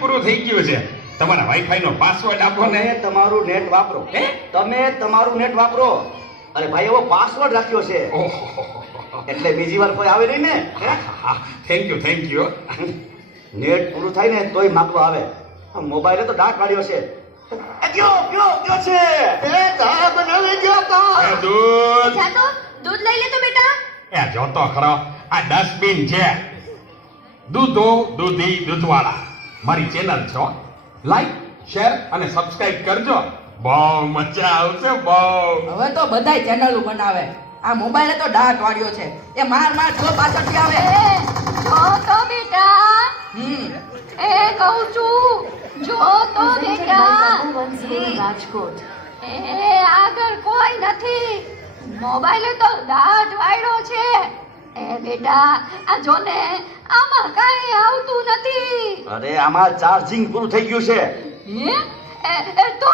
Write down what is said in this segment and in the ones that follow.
પૂરું થઈ ગયું છે. તમારા વાઈફાઈ નો પાસવર્ડ આપો ને. તમે તમારું નેટ વાપરો. તમે તમારું નેટ વાપરો. અરે ભાઈ એવો પાસવર્ડ રાખ્યો છે ઓહો, એટલે બીજી વાર કોઈ આવે નહીં ને. Thank you. નેટ પૂરું થાય ને તોય માંગવા આવે. મોબાઈલે તો ડાક કાઢ્યો છે. કયો છે એ ચા બનાવી ગયો તો એ દૂધ જાતો દૂધ લઈ લે તો બેટા. એ જોતો ખરો, આ ડસ્ટબિન છે. દૂધો દૂધી દૂધવાળા મારી ચેનલ છે. લાઈક શેર અને સબસ્ક્રાઇબ કરજો. બહુ મજા આવશે બહુ. હવે તો બધાય ચેનલો બનાવે. આ મોબાઈલે તો ડાટ વાળ્યો છે. એ માર જો પાછળથી આવે. જો તો બેટા હમ એ કહું છું જો તો બેટા રાજકોટ એ આગળ કોઈ નથી. મોબાઈલે તો દાઢ વાળ્યો છે. એ બેટા આ જો ને આમાં કઈ આવતું નથી. અરે આમાં ચાર્જિંગ પૂરું થઈ ગયું છે. હે? તો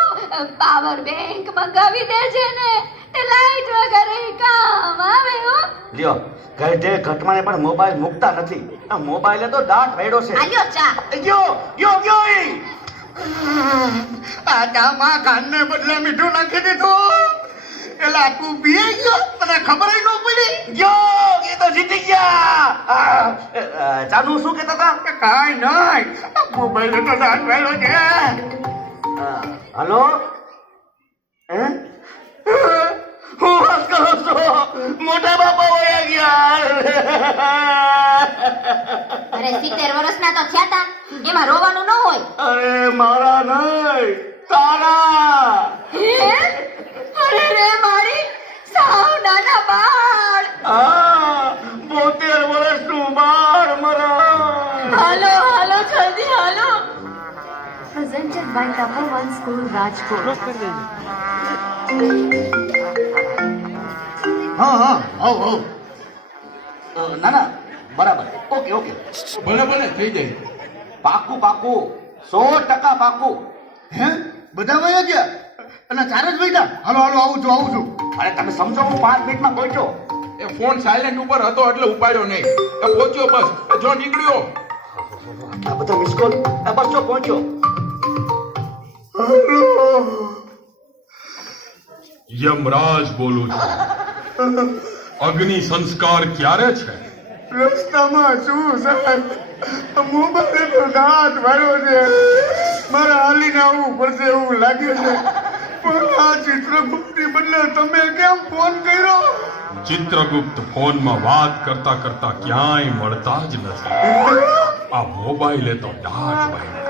પાવર બેંક મંગાવી દેજે ને. તે લાઈટ વગર કામ આવે હો. લ્યો ગધે ઘટમાને પણ મોબાઈલ મૂકતા નથી. આ મોબાઈલે તો ડાટ વાળ્યો છે. આલ્યો ચા. ગયો ઈ. આ ચામાં કાનને બદલે મીઠું નાખી દીધું. એલા તું પીએ ગયો તને ખબર જ ન પડી. ગયો એ તો જીતી ગયા. ચાનું શું કહેતા હતા? કાઈ નહીં, મોબાઈલ તો ડાટ વાળ્યો છે. હલો હે હું વાત કરો છો? મોટા બાપા વયા ગયા. અરે 70 વર્ષના તો થયા તા. એમાં રોવાનું ન હોય. અરે મારા નહીં તારા. હે? અરે રે મારી સાવ નાના બાળ. 72 વર્ષનું બાળ મરા. હાલો જલ્દી હાલો. presented by Number One School Rajkot. હા ના બરાબર. ઓકે ભલે થઈ જાય. પાકું 100% પાકું. હે બધા વયા ગયા અને ચાર જ બેઠા. હાલો આવું છું. અરે તમે સમજો હું 5 મિનિટમાં પહોંચ્યો. એ ફોન સાયલેન્ટ ઉપર હતો એટલે ઉપાડ્યો નહીં. એ પહોંચ્યો બસ. જો નીકળ્યો. આ બધા મિસ કોલ બસ જો પહોંચ્યો. યમરાજ બોલું છું. અગ્નિ સંસ્કાર ક્યારે છે? રસ્તામાં શું સાહેબ, મોબાઈલ તો દાંત વાળ્યો છે. મારે હાલીને આવવું પડશે એવું લાગે છે. પણ આ ચિત્રગુપ્તની બદલે તમે કેમ ફોન કર્યો? ચિત્રગુપ્ત ફોનમાં વાત કરતા ક્યાંય મળતા જ નથી. આ મોબાઈલે તો ડાટ વાળ્યો.